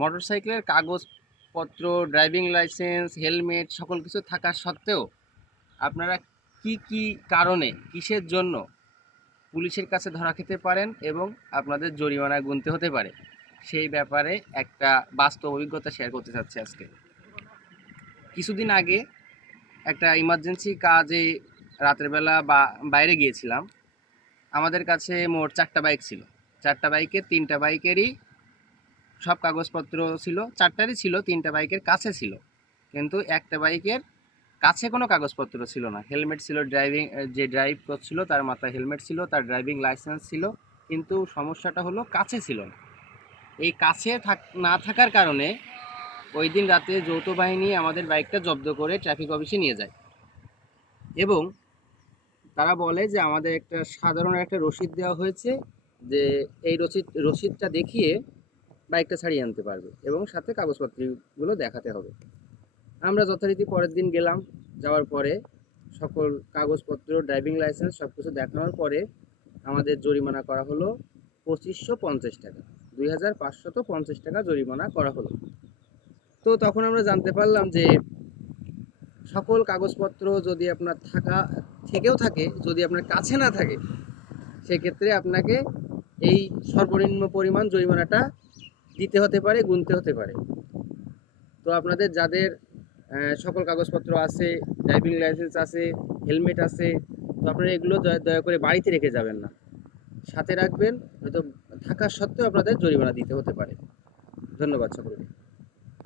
মোটরসাইকেলের কাগজপত্র, driving licence, helmet সকল কিছু থাকা সত্ত্বেও আপনারা কি কি কারণে, কিসের জন্য পুলিশের কাছে ধরা খেতে পারেন এবং আপনাদের জরিমানা গুনতে হতে পারে, সেই ব্যাপারে একটা বাস্তব অভিজ্ঞতা শেয়ার করতে চাচ্ছি আজকে। কিছুদিন আগে একটা ইমার্জেন্সি কাজে রাতের বেলা বাইরে গিয়েছিলাম। আমাদের কাছে মোট 4টা বাইক ছিল। 4টা বাইকের 3টা বাইকেরই সব কাগজপত্র ছিল। 4টারই ছিল, 3টা বাইকের কাছে ছিল, কিন্তু একটা বাইকের কাছে কোনো কাগজপত্র ছিল না। হেলমেট ছিল, যে ড্রাইভ করছিল তার মাথায় হেলমেট ছিল, তার ড্রাইভিং লাইসেন্স ছিল, কিন্তু সমস্যাটা হলো কাছে ছিল না। এই কাছে না থাকার কারণে ওই দিন রাতে যৌথ বাহিনী আমাদের বাইকটা জব্দ করে ট্রাফিক অফিসে নিয়ে যায় এবং তারা বলে যে আমাদের একটা সাধারণ একটা রসিদ দেওয়া হয়েছে, যে এই রসিদটা দেখিয়ে বাইকটা ছাড়িয়ে আনতে পারবে এবং সাথে কাগজপত্রগুলো দেখাতে হবে। আমরা যথারীতি পরের দিন গেলাম। যাওয়ার পরে সকল কাগজপত্র, ড্রাইভিং লাইসেন্স সব কিছু দেখানোর পরে আমাদের জরিমানা করা হলো 2550 টাকা। 2550 টাকা জরিমানা করা হলো। তো তখন আমরা জানতে পারলাম যে সকল কাগজপত্র যদি আপনার থেকেও থাকে, যদি আপনার কাছে না থাকে, সেক্ষেত্রে আপনাকে এই সর্বনিম্ন পরিমাণ জরিমানাটা দিতে হতে পারে, গুনতে হতে পারে। তো আপনাদের যাদের সকল কাগজপত্র আছে, ড্রাইভিং লাইসেন্স আছে, হেলমেট আছে, তো আপনারা এগুলো দয়া করে বাড়িতে রেখে যাবেন না, সাথে রাখবেন। হয়তো থাকা সত্ত্বেও আপনাদের জরিমানা দিতে হতে পারে। ধন্যবাদ সকলকে।